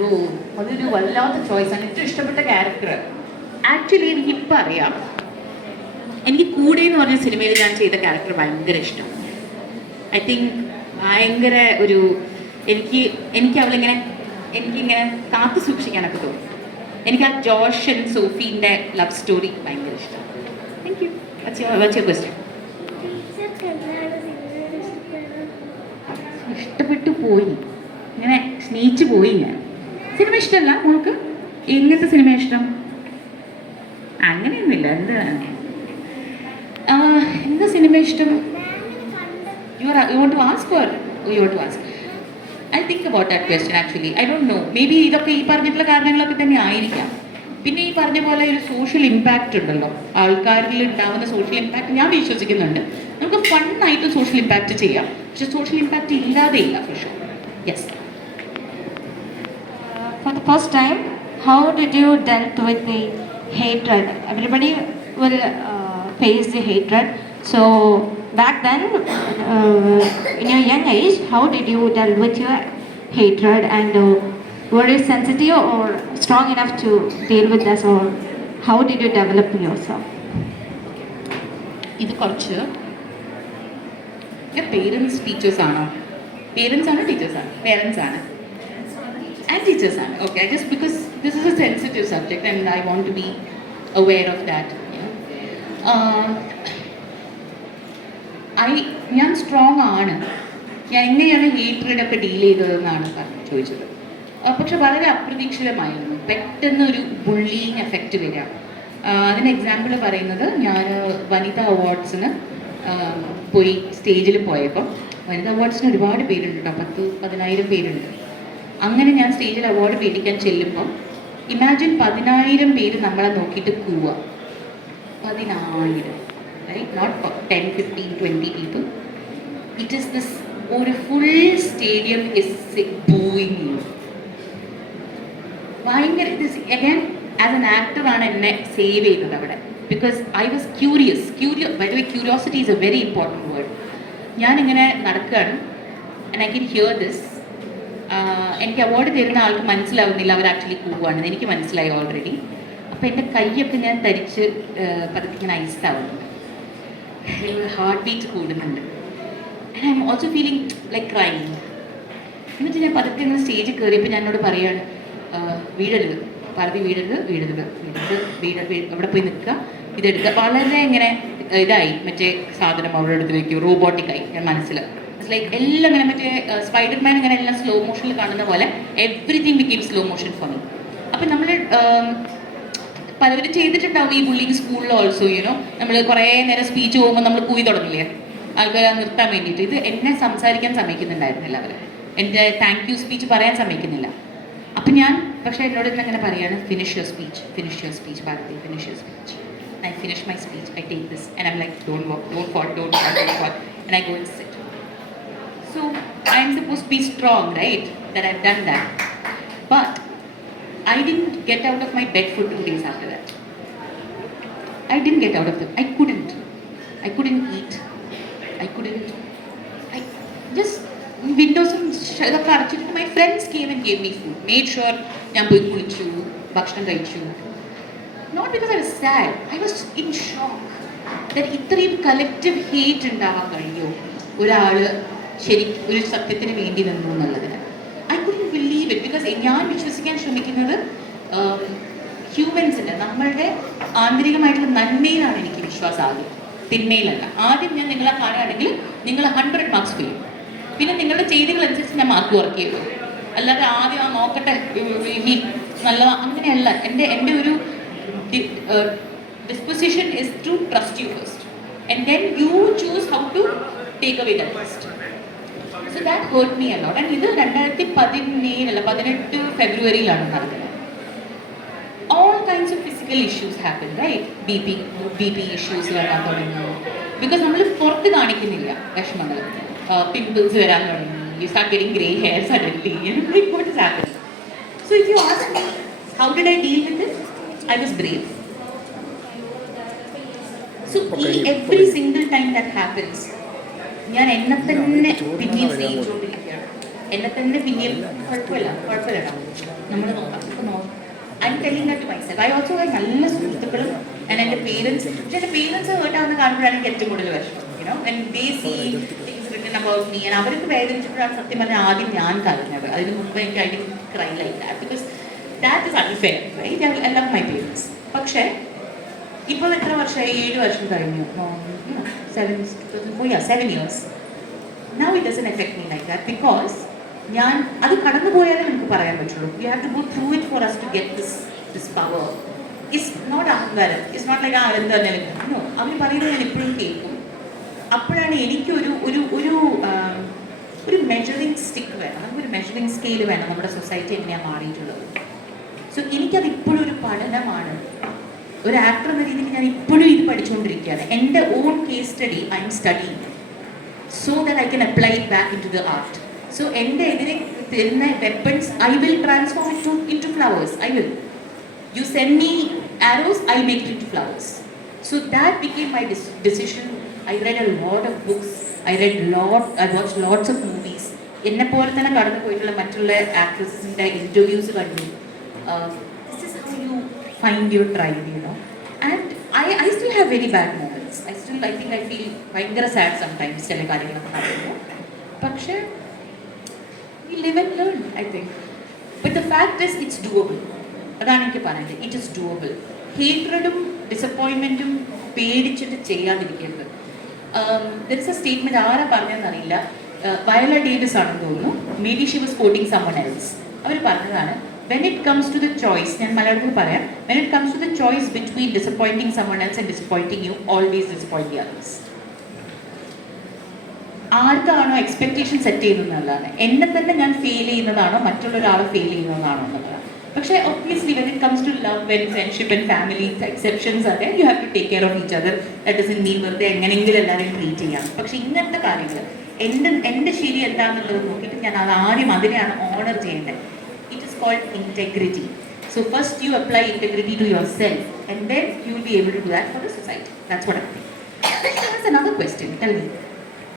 ഓ അതൊരു വല്ലാത്ത ചോയ്സാണ് ഏറ്റവും ഇഷ്ടപ്പെട്ട ക്യാരക്ടർ ആക്ച്വലി എനിക്ക് ഇപ്പം അറിയാം. എനിക്ക് കൂടെ എന്ന് പറഞ്ഞ സിനിമയിൽ ഞാൻ ചെയ്ത ക്യാരക്ടർ ഭയങ്കര ഇഷ്ടം. ഐ തിങ്ക് ഭയങ്കര ഒരു എനിക്ക് എനിക്ക് അവളിങ്ങനെ എനിക്കിങ്ങനെ കാത്തു സൂക്ഷിക്കാനൊക്കെ തോന്നും. എനിക്ക് ആ ജോഷ് ആൻഡ് സോഫീന്റെ ലവ് സ്റ്റോറി ഭയങ്കര ഇഷ്ടം. താങ്ക് യു ക്വസ്റ്റ്യൻ ഇഷ്ടപ്പെട്ടു പോയി. ഇങ്ങനെ സ്നേഹിച്ചു പോയി ഞാൻ. സിനിമ ഇഷ്ടമല്ല മോൾക്ക് എങ്ങനത്തെ സിനിമ ഇഷ്ടം? അങ്ങനെയൊന്നുമില്ല. എന്താണ് ആ, എന്താ സിനിമ ഇഷ്ടം? You are you want to ask you want to ask I think about that question actually I don't know may be ഇതൊക്കെ ഈ പറഞ്ഞിട്ടുള്ള കാരണങ്ങളൊക്കെ തന്നെ ആയിരിക്കാം. പിന്നെ ഈ പറഞ്ഞ പോലെ ഒരു സോഷ്യൽ ഇമ്പാക്റ്റ് ഉണ്ടല്ലോ. ആൾക്കാരിൽ ഉണ്ടാവുന്ന സോഷ്യൽ ഇമ്പാക്റ്റ് ഞാൻ വിശ്വസിക്കുന്നുണ്ട്. നമുക്ക് ഫണ്ണായിട്ട് സോഷ്യൽ ഇമ്പാക്റ്റ് ചെയ്യാം. പക്ഷെ സോഷ്യൽ ഇമ്പാക്റ്റ് ഇല്ലാതെ ഇല്ല sure. Yes the first time, how did you dealt with the hatred? Everybody will uh, face the hatred. So back then, uh, in your young age, how did you deal with your hatred and uh, were you sensitive or strong enough to deal with this or how did you develop yourself? ഇത് കുറച്ച് parents teachers ആണോ parents ആണോ teachers ആണ് are okay. Just because this is a sensitive subject, and I want to be aware of that. Aware of that I ഞാൻ strong ആണ്. ഞാൻ എങ്ങനെയാണ് hatred ഒക്കെ ഡീൽ ചെയ്തതെന്നാണ് പറഞ്ഞു ചോദിച്ചത്. പക്ഷെ വളരെ അപ്രതീക്ഷിതമായിരുന്നു. പെട്ടെന്ന് ഒരു ബുള്ളിങ് എഫക്റ്റ് വരിക അതിന് എക്സാമ്പിൾ പറയുന്നത് ഞാൻ വനിതാ അവാർഡ്സിന് പോയി സ്റ്റേജിൽ പോയപ്പോൾ വനിതാ അവാർഡ്സിന് ഒരുപാട് പേരുണ്ട് കേട്ടോ. പത്ത് പതിനായിരം പേരുണ്ട്. അങ്ങനെ ഞാൻ സ്റ്റേജിൽ അവാർഡ് മേടിക്കാൻ ചെല്ലുമ്പോൾ ഇമാജിൻ പതിനായിരം പേര് നമ്മളെ നോക്കിയിട്ട് കൂവ. പതിനായിരം right not ten fifteen twenty people it is this ഒരു full stadium is booing you ഭയങ്കര അഗൈൻ ആസ് എൻ ആക്ടറാണ് എന്നെ സേവ് ചെയ്തത് അവിടെ. Because I was curious curio by way curiosity is a very important word ഞാനിങ്ങനെ നടക്കുകയാണ് and I can hear this എനിക്ക് award തരുന്ന ആൾക്ക് മനസ്സിലാവുന്നില്ല അവർ ആക്ച്വലി പോവുകയാണ് എനിക്ക് മനസ്സിലായി ഓൾറെഡി അപ്പം എന്റെ കൈയൊക്കെ ഞാൻ തരിച്ച് പതിപ്പിക്കുന്ന ഇങ്ങനെ ഹാർട്ട് ബീറ്റ് കൂടുന്നുണ്ട്. I am also feeling like crime എന്നിട്ട് ഞാൻ പതുക്കെ ഇങ്ങനെ സ്റ്റേജിൽ കയറിയപ്പോൾ ഞാൻ എന്നോട് പറയുകയാണ് വീടരുത്. പാർവതി വീഴരുത് വീഴരുത് വീഴ വീഴ- അവിടെ പോയി നിൽക്കുക. ഇതെടുക്കുക. വളരെ ഇങ്ങനെ ഇതായി. മറ്റേ സാധനം അവരുടെ അടുത്ത് വയ്ക്കും റോബോട്ടിക്കായി ഞാൻ ലൈക്ക് എല്ലാം ഇങ്ങനെ മറ്റേ സ്പൈഡർമാൻ ഇങ്ങനെ എല്ലാം സ്ലോ മോഷനിൽ കാണുന്ന പോലെ everything become slow motion for me അപ്പം നമ്മൾ പലവരും ചെയ്തിട്ടുണ്ടാവും ഈ ബുള്ളിങ് സ്കൂളിൽ ഓൾസോ യുനോ നമ്മൾ കുറേ നേരം സ്പീച്ച് പോകുമ്പോൾ നമ്മൾ കൂയി തുടങ്ങില്ലേ? ആൾക്കാരെ നിർത്താൻ വേണ്ടിയിട്ട്. ഇത് എന്നെ സംസാരിക്കാൻ സമ്മതിക്കുന്നുണ്ടായിരുന്നില്ല അവർ എന്റെ താങ്ക് യു സ്പീച്ച് പറയാൻ സമ്മതിക്കുന്നില്ല. അപ്പം ഞാൻ പക്ഷേ എന്നോട് ഇന്ന് അങ്ങനെ പറയാണ് finish your speech finish your speech Bharathi finish your speech I finish my speech I take this and I'm like down down down fall down fall and I go in sit So I'm supposed to be strong, right? That I've done that. But I didn't get out of my bed for two days after that. I didn't get out of the I couldn't. I couldn't eat. I couldn't. I just windows ഇതൊക്കെ അടച്ചിട്ട് my friends came and gave me food made sure ഞാൻ പോയി കുളിച്ചു ഭക്ഷണം കഴിച്ചു not because I was sad I was in shock that ഇത്രയും collective hate ഉണ്ടാവാൻ കഴിയുമോ ഒരാൾ ശരി ഒരു സത്യത്തിന് വേണ്ടി നിന്നു എന്നുള്ളതിന്. I could believe it because ഞാൻ വിശ്വസിക്കാൻ ശ്രമിക്കുന്നത് ഹ്യൂമൻസിന്റെ നമ്മളുടെ ആന്തരികമായിട്ടുള്ള നന്മയിലാണ് എനിക്ക് വിശ്വാസം ആദ്യം തിന്മയിലല്ല. ആദ്യം ഞാൻ നിങ്ങളെ കാണുകയാണെങ്കിൽ നിങ്ങൾ ഹൺഡ്രഡ് മാർക്സ് ചെയ്യും. പിന്നെ നിങ്ങളുടെ ചെയ്തികൾ അനുസരിച്ച് ഞാൻ മാർക്ക് വർക്ക് ചെയ്യുള്ളൂ അല്ലാതെ ആദ്യം ആ നോക്കട്ടെ ഈ നല്ല അങ്ങനെയല്ല. എന്റെ എന്റെ ഒരു disposition is to trust you first and then you choose how to take away the trust so that hurt me a lot and ഇത് രണ്ടായിരത്തി പതിനേഴല്ല പതിനെട്ട് ഫെബ്രുവരിയിലാണ് നടക്കുന്നത് all kinds of physical issues happen right B P B P issues വരാൻ തുടങ്ങി. Because നമ്മൾ പുറത്ത് കാണിക്കുന്നില്ല വിഷമങ്ങൾ. പിമ്പിൾസ് വരാൻ തുടങ്ങി. You start getting grey hair suddenly what is happen so if you ask me how did I deal with this I was brave so ഈ every single time that happens ഞാൻ എന്നെ തന്നെ പിന്നെയും സ്നേഹിച്ചുകൊണ്ടിരിക്കുകയാണ്. എന്നെ തന്നെ പിന്നെയും കുഴപ്പമില്ല കുഴപ്പമില്ല നമ്മൾ നോക്കാം ഐ നോക്കാം. I telling that myself I also നല്ല സുഹൃത്തുക്കളും ഞാൻ എന്റെ പേരൻസ് പക്ഷെ എന്റെ പേരൻസ് കേട്ടാവുന്ന കാണുമ്പോഴാണ് എനിക്ക് ഏറ്റവും കൂടുതൽ വിഷമം. You know and they see things written about me and അവർക്ക് വേദനിച്ചപ്പോഴാണ് സത്യം പറഞ്ഞാൽ ആദ്യം ഞാൻ കരഞ്ഞത്. അതിന് മുമ്പ് എനിക്ക് I'd cry like that because that is unfair right I love my parents പക്ഷേ ഇപ്പോൾ എത്ര വർഷമായി ഏഴ് വർഷം കഴിഞ്ഞു. Seven years now it doesn't effect me like that because ഞാൻ അത് കടന്നു പോയാലേ നമുക്ക് പറയാൻ പറ്റുള്ളൂ. You have to go through it for us to get this this power is not അഹങ്കാരം. ഇസ് നോട്ട് ലൈക്ക് ആ എന്ത് നോ അവർ പറയുന്നത് ഞാൻ ഇപ്പോഴും കേൾക്കും. അപ്പോഴാണ് എനിക്കൊരു ഒരു ഒരു ഒരു മെഷറിംഗ് സ്റ്റിക്ക് വേണം. ഒരു മെഷറിംഗ് സ്കെയിൽ വേണം നമ്മുടെ സൊസൈറ്റി എങ്ങനെയാണ് മാറിയിട്ടുള്ളത്. സോ എനിക്കത് ഒരു പഠനമാണ്. ഒരു ആക്ടർ എന്ന രീതിയിൽ ഞാൻ ഇപ്പോഴും ഇത് പഠിച്ചുകൊണ്ടിരിക്കുകയാണ് എന്റെ own case study I'm study so that I can apply it back into the art so എന്റെ എതിരെ തരുന്ന weapons I will transform it to into flowers I will you send me arrows, I'll make it into flowers. So that became my dis- decision. I read a lot of books. I read lot. I watched lots of movies. എന്നെ പോലെ തന്നെ കടന്നു പോയിട്ടുള്ള മറ്റുള്ള ആക്ട്രസിന്റെ interviews കണ്ടു this is how you find your try you and I I still have very bad moments I still I think I feel ഭയങ്കര sad sometimes ചില കാര്യങ്ങളൊക്കെ പറയുമ്പോൾ. പക്ഷേ we live and learn I think with the fact is it's doable അതാണ് എനിക്ക് പറയുന്നത് it is doable ഹേറ്റ്രഡും ഡിസപ്പോയിൻമെന്റും പേടിച്ചിട്ട് ചെയ്യാതിരിക്കരുത്. ദർ ഇസ് എ സ്റ്റേറ്റ്മെന്റ് ആരാ പറഞ്ഞതെന്നറിയില്ല വയല ഡേവിസ് ആണെന്ന് തോന്നുന്നു. Maybe she was quoting someone else അവർ പറഞ്ഞതാണ് when it comes to the choice ഞാൻ മലയാളത്തിൽ പറയാം. When it comes to the choice between disappointing someone else and disappointing you always disappoint the others ആർക്കാണോ expectation set ചെയ്യുന്നതാണ് എന്നെ തന്നെ ഞാൻ feel ചെയ്യുന്നതാണോ മറ്റുള്ള ഒരാളെ ഫീൽ ചെയ്യുന്നതാണോ എന്നുള്ളതാണ്. പക്ഷേ obviously when it comes to love when friendship and family exceptions ഒക്കെ you have to take care of each other that is in mean വെറുതെ എങ്ങനെയെങ്കിലും എല്ലാവരെയും ട്രീറ്റ് ചെയ്യാം. പക്ഷെ ഇങ്ങനത്തെ കാര്യങ്ങൾ എന്റെ എന്റെ ശരി എന്താണെന്നുള്ളത് നോക്കിയിട്ട് ഞാൻ അത് ആദ്യം അതിനെയാണ് ഓണർ ചെയ്യേണ്ടത്. called integrity. So first you apply integrity to yourself and then you will be able to do that for the society. That's what I think. There's another question. Tell me.